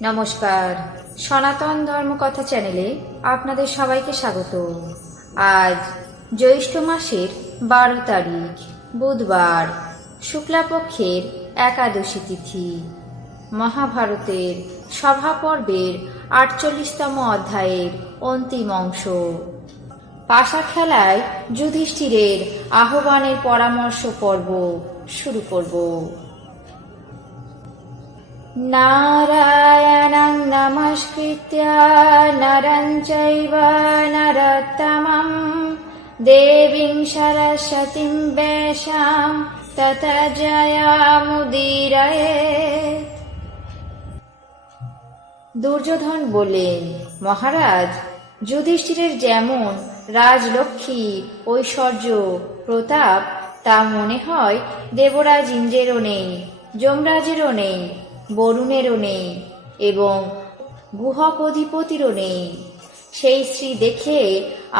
নমস্কার, সনাতন ধর্মকথা চ্যানেলে আপনাদের সবাইকে স্বাগত। আজ জ্যৈষ্ঠ মাসের 12 তারিখ বুধবার, শুক্লাপক্ষের একাদশী তিথি। মহাভারতের সভা পর্বের 48তম অধ্যায়ের অন্তিম অংশ। পাশা খেলায় যুধিষ্ঠিরের আহ্বানের পরামর্শ পর্ব শুরু করব। নারায়ণং নমস্কৃত্য নরং চৈব নরোত্তমং দেবীং সরস্বতীং ব্যাসাং ততো জয়মুদীরয়েৎ। দুর্যোধন বললেন, মহারাজ, যুধিষ্ঠিরের যেমন রাজলক্ষ্মী, ঐশ্বর্য, প্রতাপ, তা মনে হয় দেবরাজ ইন্দ্রেরও নেই, যমরাজেরও নেই, বরুণেরও নেই এবং গুহক অধিপতিরও নেই। সেই স্ত্রী দেখে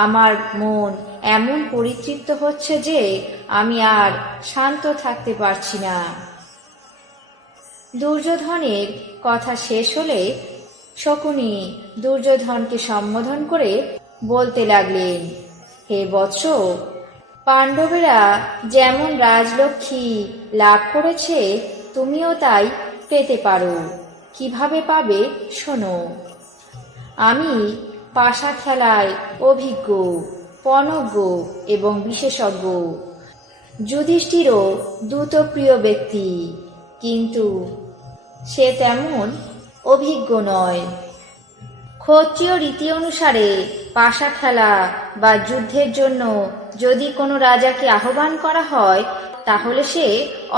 আমার মন এমন পরিতৃপ্ত হচ্ছে যে আমি আর শান্ত থাকতে পারছি না। দুর্যোধনের কথা শেষ হলে শকুনি দুর্যোধনকে সম্বোধন করে বলতে লাগলেন, হে বৎস, পাণ্ডবেরা যেমন রাজলক্ষ্মী লাভ করেছে তুমিও তাই পেতে পারো। কিভাবে পাবে শোনো। আমি পাশা খেলায় অভিজ্ঞ, পনজ্ঞ এবং বিশেষজ্ঞ। যুধিষ্ঠিরও দ্রুতপ্রিয় ব্যক্তি, কিন্তু সে তেমন অভিজ্ঞ নয়। ক্ষত্রিয় রীতি অনুসারে পাশা খেলা বা যুদ্ধের জন্য যদি কোনো রাজাকে আহ্বান করা হয় তাহলে সে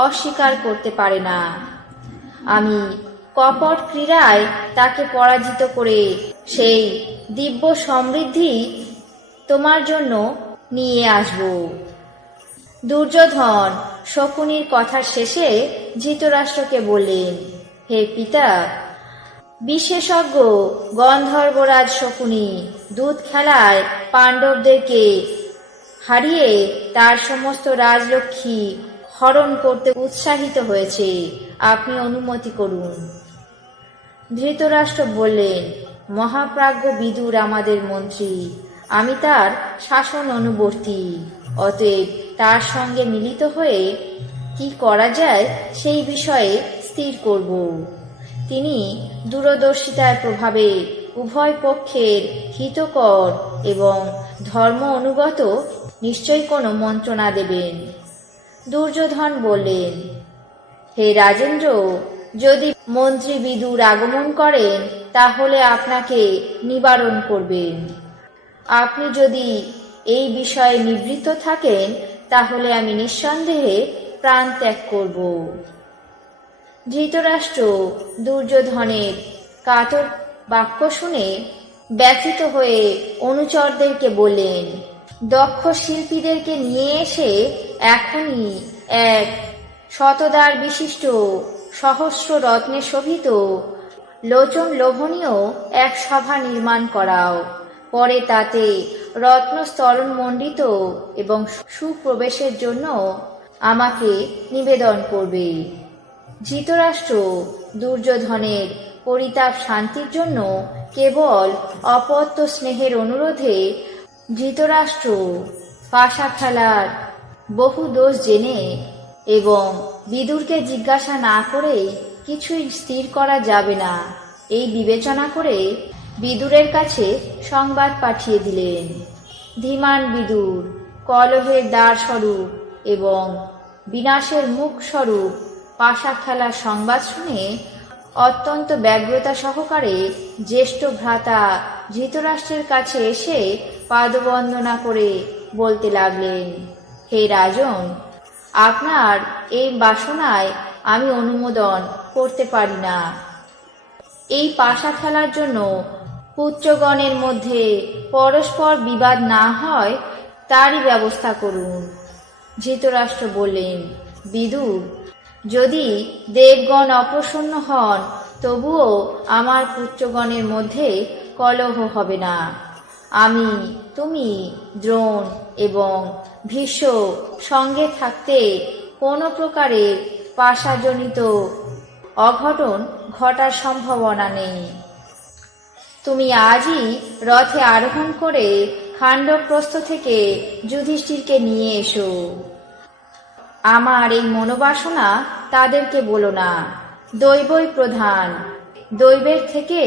অস্বীকার করতে পারে না। আমি কপট ক্রীড়ায় তাকে পরাজিত করে সেই দিব্য সমৃদ্ধি তোমার জন্য নিয়ে আসব। দুর্যোধন শকুনির কথার শেষে ধৃতরাষ্ট্রকে বললেন, হে পিতা, বিশেষজ্ঞ গন্ধর্বরাজ শকুনি দুধ খেলায় পাণ্ডবদেরকে হারিয়ে তার সমস্ত রাজলক্ষ্মী হরণ করতে উৎসাহিত হয়েছে। আপনি অনুমতি করুন। ধৃতরাষ্ট্র বললেন, মহাপ্রাজ্ঞ বিদুর আমাদের মন্ত্রী, আমি তার শাসন অনুবর্তী, অতএব তার সঙ্গে মিলিত হয়ে কি করা যায় সেই বিষয়ে স্থির করব। তিনি দূরদর্শিতার প্রভাবে উভয় পক্ষের হিতকর এবং ধর্ম অনুগত নিশ্চয়ই কোনো মন্ত্রণা দেবেন। দুর্যোধন বললেন, হে রাজেন্দ্র, যদি মন্ত্রী বিদুর আগমন করেন তাহলে আপনাকে নিবারণ করবেন। আপনি যদি এই বিষয়ে নিবৃত্ত থাকেন তাহলে আমি নিঃসন্দেহে প্রাণ ত্যাগ করব। ধৃতরাষ্ট্র দুর্যোধনের কাতর বাক্য শুনে ব্যথিত হয়ে অনুচরদেরকে বললেন, দক্ষ শিল্পীদেরকে নিয়ে এসে এখনই এক শতদ্বার বিশিষ্ট সহস্র রত্নে শোভিত লোচন লোভনীয় এক সভা নির্মাণ করাও। পরে তাতে রত্নস্তরণ মণ্ডিত এবং সুপ্রবেশের জন্য আমাকে নিবেদন করবে। ধৃতরাষ্ট্র দুর্যোধনের পরিতাপ শান্তির জন্য কেবল অপত্য স্নেহের অনুরোধে ধৃতরাষ্ট্র পাশা খেলার বহু দোষ জেনে এবং বিদুরকে জিজ্ঞাসা না করে কিছুই স্থির করা যাবে না এই বিবেচনা করে বিদুরের কাছে সংবাদ পাঠিয়ে দিলেন। ধীমান বিদুর কলহের দ্বার স্বরূপ এবং বিনাশের মুখ স্বরূপ পাশা খেলার সংবাদ শুনে অত্যন্ত ব্যগ্রতা সহকারে জ্যেষ্ঠ ভ্রাতা ধৃতরাষ্ট্রের কাছে এসে পাদবন্দনা করে বলতে লাগলেন, হে রাজন, আপনার এই বাসনায় আমি অনুমোদন করতে পারি না। এই পাশা খেলার জন্য পুত্রগণের মধ্যে পরস্পর বিবাদ না হয় তারই ব্যবস্থা করুন। ধৃতরাষ্ট্র বললেন, বিদুর, যদি দেবগণ অপ্রসন্ন হন তবুও আমার পুত্রগণের মধ্যে কলহ হবে না। আমি, তুমি, দ্রোণ এবং ভীষ্ম সঙ্গে থাকতে কোনো প্রকারে পাশাজনিত অঘটন ঘটার সম্ভাবনা নেই। তুমি আজই রথে আরোহণ করে খাণ্ডবপ্রস্থ থেকে যুধিষ্ঠিরকে নিয়ে এসো। আমার এই মনোবাসনা তাদেরকে বলো না। দৈবই প্রধান, দৈবের থেকে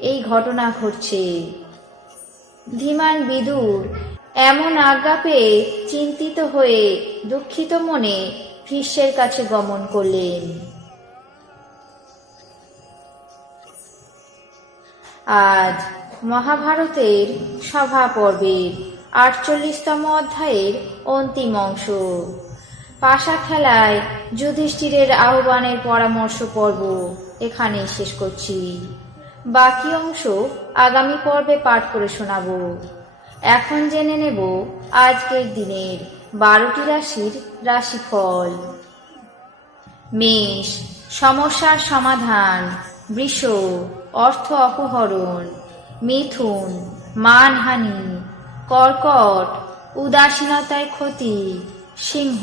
এই ঘটনা ঘটছে। ধীমান বিদুর এমন আজ্ঞা পেয়ে চিন্তিত হয়ে দুঃখিত মনে ভীষ্মের কাছে গমন করলেন। আজ মহাভারতের সভা পর্বের ৪৮তম অধ্যায়ের অন্তিম অংশ। পাশা খেলায় যুধিষ্ঠিরের আহ্বানের পরামর্শ পর্ব এখানেই শেষ করছি। বাকি অংশ আগামী পর্বে পাঠ করে শোনাব। এখন জেনে নেব আজকের দিনের ১২টি রাশির রাশিফল। মেষ, সমস্যার সমাধান। বৃষ, অর্থ অপহরণ। মিথুন, মানহানি। কর্কট, উদাসীনতায় ক্ষতি। সিংহ,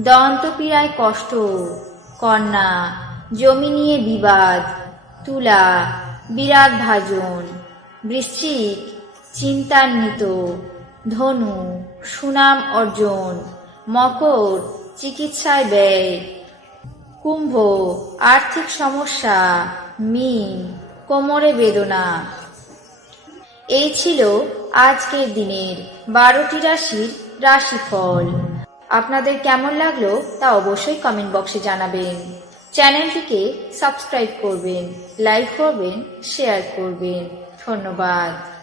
দন্তপীড়ায় কষ্ট। কন্যা, জমি নিয়ে বিবাদ। তুলা, বিরাট ভাজন। বৃশ্চিক, চিন্তান্বিত। ধনু, সুনাম অর্জন। মকর, চিকিৎসায় ব্যয়। কুম্ভ, আর্থিক সমস্যা। মীন, কোমরে বেদনা। এই ছিল আজকের দিনের ১২টি রাশির রাশিফল। আপনাদের কেমন লাগলো তা অবশ্যই কমেন্ট বক্সে জানাবেন। চ্যানেলটিকে সাবস্ক্রাইব করবেন, লাইক করবেন, শেয়ার করবেন। ধন্যবাদ।